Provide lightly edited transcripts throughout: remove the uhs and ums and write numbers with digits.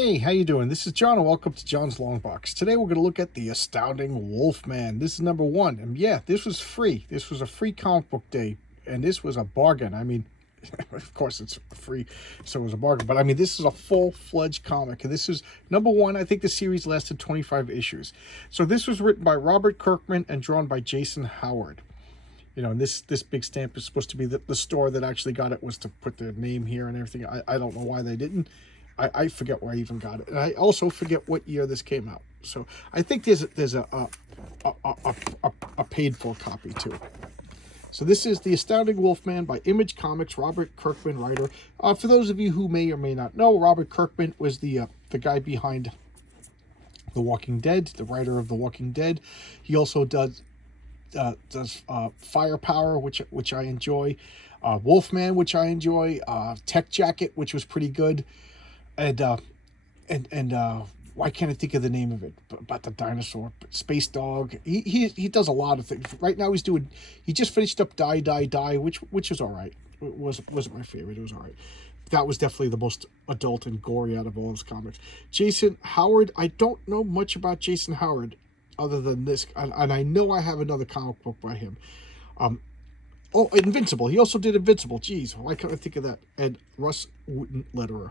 Hey, how you doing? This is John, and welcome to John's Long Box. Today we're going to look at the Astounding Wolfman. This is number one, and yeah, this was free. This was a free comic book day, and this was a bargain. I mean, of course it's free, so it was a bargain. But I mean, this is a full-fledged comic, and this is number one. I think the series lasted 25 issues. So this was written by Robert Kirkman and drawn by Jason Howard. You know, and this big stamp is supposed to be the store that actually got it was to put their name here and everything. I don't know why they didn't. I forget where I even got it, and I also forget what year this came out. So I think there's a paid for copy too. So this is the Astounding Wolfman by Image Comics, Robert Kirkman, writer. For those of you who may or may not know, Robert Kirkman was the guy behind The Walking Dead, the writer of The Walking Dead. He also does Firepower, which I enjoy, Wolfman, which I enjoy, Tech Jacket, which was pretty good. And why can't I think of the name of it? About the dinosaur, Space Dog. He does a lot of things. Right now he just finished up Die, which was all right. It wasn't my favorite. It was all right. That was definitely the most adult and gory out of all his comics. Jason Howard. I don't know much about Jason Howard other than this, and I know I have another comic book by him. Oh, Invincible. He also did Invincible. Jeez, why can't I think of that? And Russ Wooten letterer.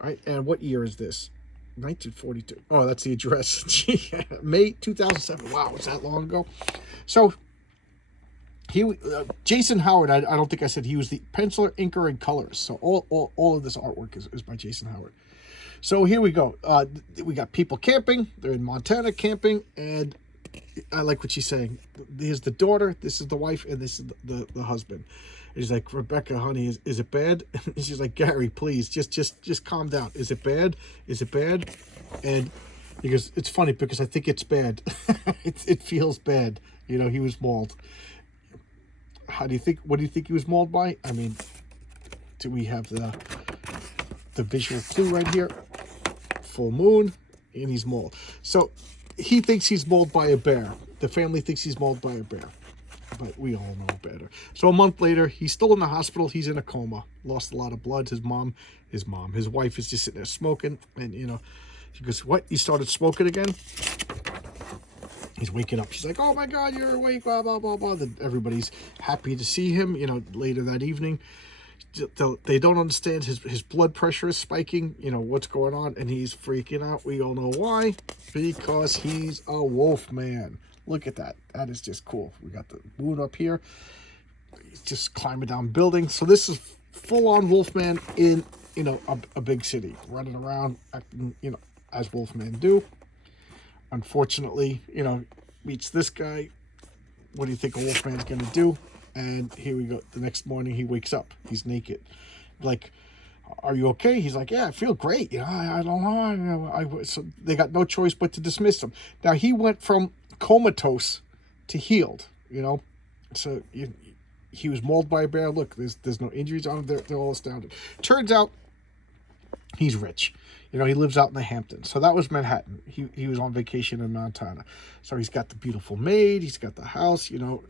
Right, and what year is this? 1942. Oh, that's the address. May 2007. Wow, was that long ago? So, Jason Howard, I don't think I said he was the penciler, inker, and colors. So all of this artwork is by Jason Howard. So here we go. We got people camping. They're in Montana camping, and I like what she's saying. Here's the daughter, this is the wife, and this is the husband. He's like, Rebecca, honey, is it bad? And she's like, Gary, please, just calm down. Is it bad? Is it bad? And he goes, it's funny because I think it's bad. it feels bad. You know, he was mauled. What do you think he was mauled by? I mean, do we have the visual clue right here? Full moon, and he's mauled. So he thinks he's mauled by a bear. The family thinks he's mauled by a bear. But we all know better. So a month later, he's still in the hospital. He's in a coma. Lost a lot of blood. His wife is just sitting there smoking. And, you know, she goes, what? You started smoking again? He's waking up. She's like, oh, my God, you're awake, blah, blah, blah, blah. Then everybody's happy to see him, you know, later that evening. They don't understand his blood pressure is spiking. You know, what's going on? And he's freaking out. We all know why. Because he's a wolf man. Look at that. That is just cool. We got the moon up here. He's just climbing down buildings. So this is full-on Wolfman in, you know, a big city. Running around, acting, you know, as Wolfmen do. Unfortunately, you know, meets this guy. What do you think a Wolfman's going to do? And here we go. The next morning he wakes up. He's naked. Like, are you okay? He's like, yeah, I feel great. You know, I don't know. So they got no choice but to dismiss him. Now, he went from comatose to healed, you know. So he was mauled by a bear. Look, there's no injuries on him. They're all astounded. Turns out he's rich. You know, he lives out in the Hamptons. So that was Manhattan. He was on vacation in Montana. So he's got the beautiful maid. He's got the house, you know.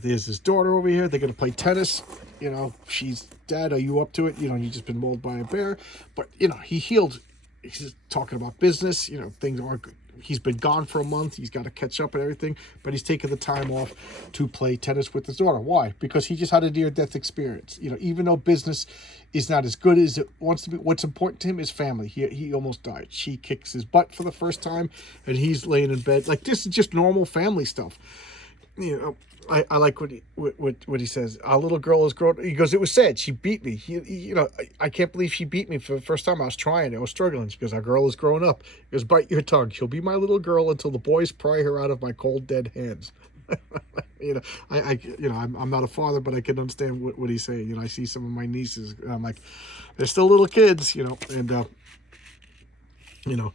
There's his daughter over here. They're going to play tennis. You know, she's, Dad, are you up to it? You know, you just been mauled by a bear. But, you know, he healed. He's talking about business. You know, things aren't good. He's been gone for a month. He's got to catch up and everything. But he's taking the time off to play tennis with his daughter. Why? Because he just had a near-death experience. You know, even though business is not as good as it wants to be, what's important to him is family. He almost died. She kicks his butt for the first time, and he's laying in bed. Like, this is just normal family stuff. You know, I like what he says. Our little girl is grown. He goes, it was sad. She beat me. You know, I can't believe she beat me for the first time. I was trying. I was struggling. She goes, our girl is grown up. He goes, bite your tongue. She'll be my little girl until the boys pry her out of my cold, dead hands. You know, I'm not a father, but I can understand what he's saying. You know, I see some of my nieces. I'm like, they're still little kids, you know, and, you know,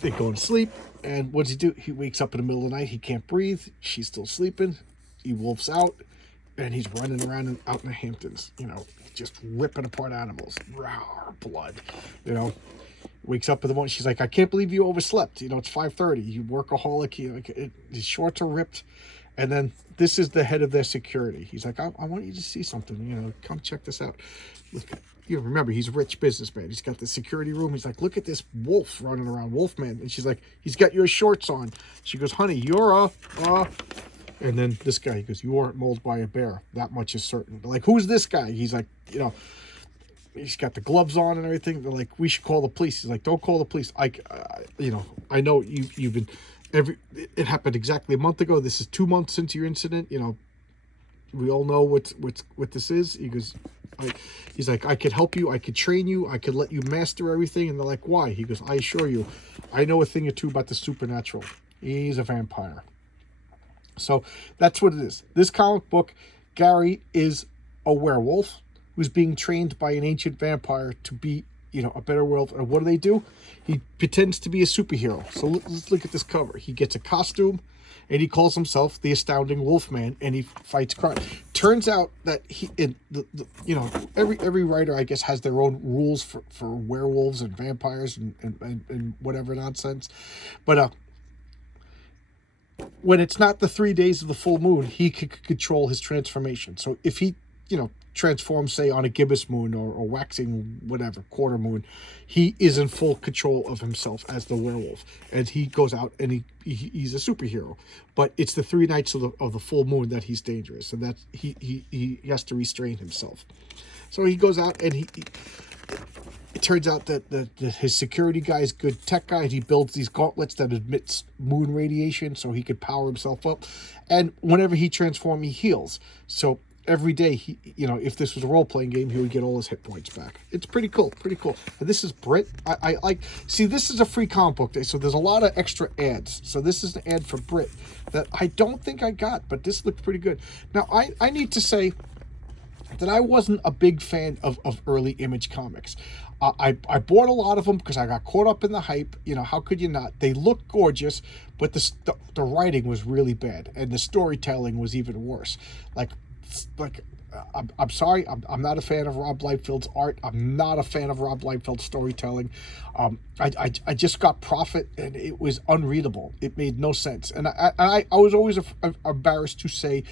they go to sleep. And what does he do? He wakes up in the middle of the night. He can't breathe. She's still sleeping. He wolfs out, and he's running around out in the Hamptons, you know, just ripping apart animals. Rawr, blood, you know. Wakes up in the morning. She's like, I can't believe you overslept. You know, it's 5:30. You workaholic. His shorts are ripped. And then this is the head of their security. He's like, I want you to see something. You know, come check this out. Look, you remember, he's a rich businessman. He's got the security room. He's like, look at this wolf running around, Wolfman. And she's like, he's got your shorts on. She goes, honey, you're and then this guy, he goes, you weren't mauled by a bear. That much is certain. They're like, who's this guy? He's like, he's got the gloves on and everything. They're like, we should call the police. He's like, don't call the police. I know you've been, it happened exactly a month ago. This is 2 months since your incident. We all know what this is. He goes, he's like, I could help you. I could train you. I could let you master everything. And they're like, why? He goes, I assure you, I know a thing or two about the supernatural. He's a vampire. So that's what it is. This comic book, Gary is a werewolf who's being trained by an ancient vampire to be, a better world. And what do? He pretends to be a superhero. So let's look at this cover. He gets a costume, and he calls himself the Astounding Wolfman, and he fights crime. Turns out that every writer, I guess, has their own rules for werewolves and vampires and whatever nonsense. But when it's not the 3 days of the full moon, he could control his transformation. So if he, transforms, say, on a gibbous moon or waxing, whatever, quarter moon, he is in full control of himself as the werewolf. And he goes out and he's a superhero. But it's the 3 nights of the full moon that he's dangerous. And that he has to restrain himself. So he goes out and it turns out that his security guy is a good tech guy. He builds these gauntlets that emits moon radiation so he could power himself up. And whenever he transforms, he heals. So every day, he, if this was a role-playing game, he would get all his hit points back. It's pretty cool, And this is Brit. I like, see, this is a free comic book day, so there's a lot of extra ads. So this is an ad for Brit that I don't think I got, but this looks pretty good. Now, I need to say that I wasn't a big fan of early Image comics. I bought a lot of them because I got caught up in the hype. How could you not? They look gorgeous, but the writing was really bad, and the storytelling was even worse. I'm sorry, I'm not a fan of Rob Liefeld's art. I'm not a fan of Rob Liefeld's storytelling. I just got Prophet, and it was unreadable. It made no sense, and I was always embarrassed to say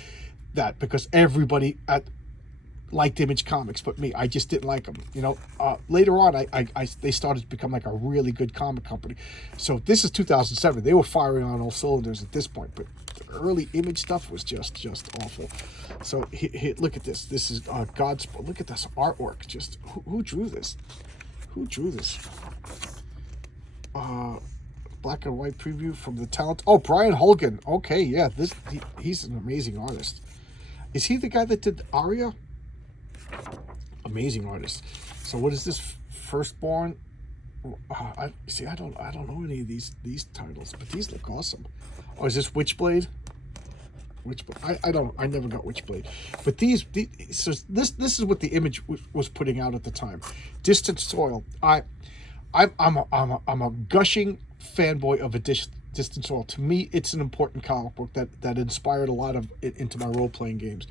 that because everybody liked Image Comics, but me, I just didn't like them. Later on, they started to become like a really good comic company. So this is 2007. They were firing on all cylinders at this point, but the early Image stuff was just awful. So look at this. This is God's. Look at this artwork. Just who drew this? Who drew this? Black and white preview from the talent. Oh, Brian Holgan. Okay, yeah. He's an amazing artist. Is he the guy that did Aria? Amazing artist. So what is this? Firstborn. I don't know any of these titles, but these look awesome. Oh, is this Witchblade? I never got Witchblade, but so this is what the Image was putting out at the time. Distant Soil. I'm a gushing fanboy of a Distant Soil. To me, it's an important comic book that inspired a lot of it into my role playing games.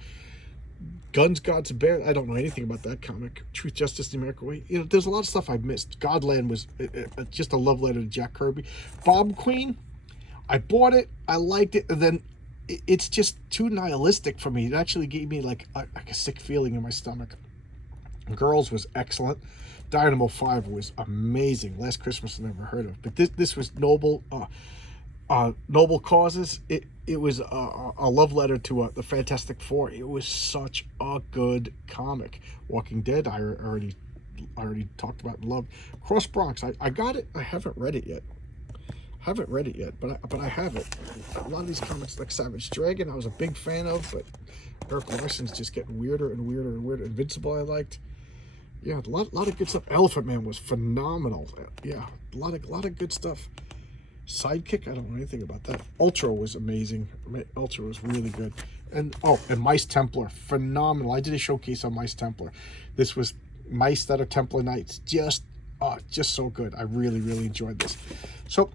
Guns, Gods, and Bears. I don't know anything about that comic. Truth, Justice, the American Way. There's a lot of stuff I've missed. Godland was just a love letter to Jack Kirby. Bob Queen. I bought it. I liked it, and then it's just too nihilistic for me. It actually gave me like a sick feeling in my stomach. Girls was excellent. Dynamo 5 was amazing. Last Christmas I never heard of, but this was noble causes. It was a love letter to the Fantastic Four. It was such a good comic. Walking Dead, I already talked about and loved. Cross Bronx, I got it. I haven't read it yet. But I have it. A lot of these comics, like Savage Dragon, I was a big fan of, but Eric Larson's just getting weirder and weirder and weirder. Invincible, I liked. Yeah, a lot of good stuff. Elephant Man was phenomenal. Yeah, a lot of good stuff. Sidekick, I don't know anything about that. Ultra was amazing. Ultra was really good. And Mice Templar, phenomenal. I did a showcase on Mice Templar. This was mice that are Templar Knights. Just so good. I really, really enjoyed this. So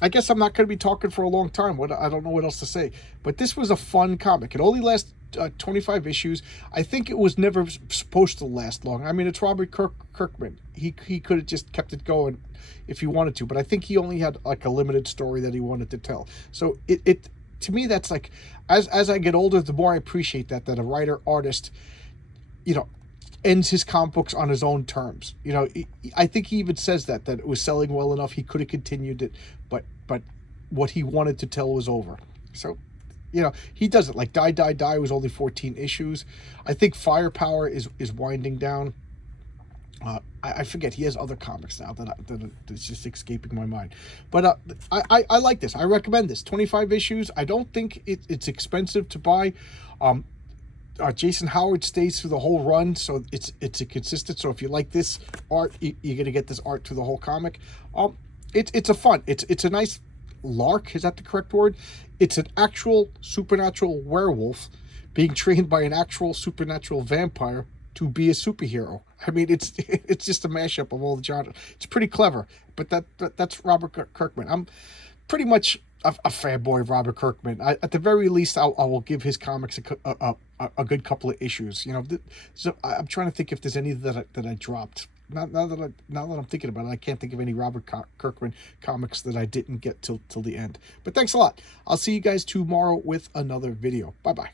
I guess I'm not going to be talking for a long time. I don't know what else to say. But this was a fun comic. It only lasts 25 issues. I think it was never supposed to last long. I mean, it's Robert Kirkman. He could have just kept it going if he wanted to, but I think he only had like a limited story that he wanted to tell. So it to me, that's like, as I get older, the more I appreciate that a writer artist, ends his comic books on his own terms. You know, I think he even says that it was selling well enough he could have continued it, but what he wanted to tell was over. So, you know, he does it. Like Die Die Die was only 14 issues. I think Firepower is winding down. I forget, he has other comics now that's just escaping my mind. But I like this. I recommend this. 25 issues. I don't think it's expensive to buy. Jason Howard stays through the whole run, so it's a consistent. So if you like this art, you're gonna get this art through the whole comic. It's a fun. It's a nice lark. Is that the correct word? It's an actual supernatural werewolf being trained by an actual supernatural vampire to be a superhero. I mean, it's just a mashup of all the genres. It's pretty clever, but that's Robert Kirkman. I'm pretty much a fanboy of Robert Kirkman. At the very least, I will give his comics a good couple of issues. You know, so I'm trying to think if there's any that I dropped. Now that I'm thinking about it, I can't think of any Robert Kirkman comics that I didn't get till the end. But thanks a lot. I'll see you guys tomorrow with another video. Bye bye.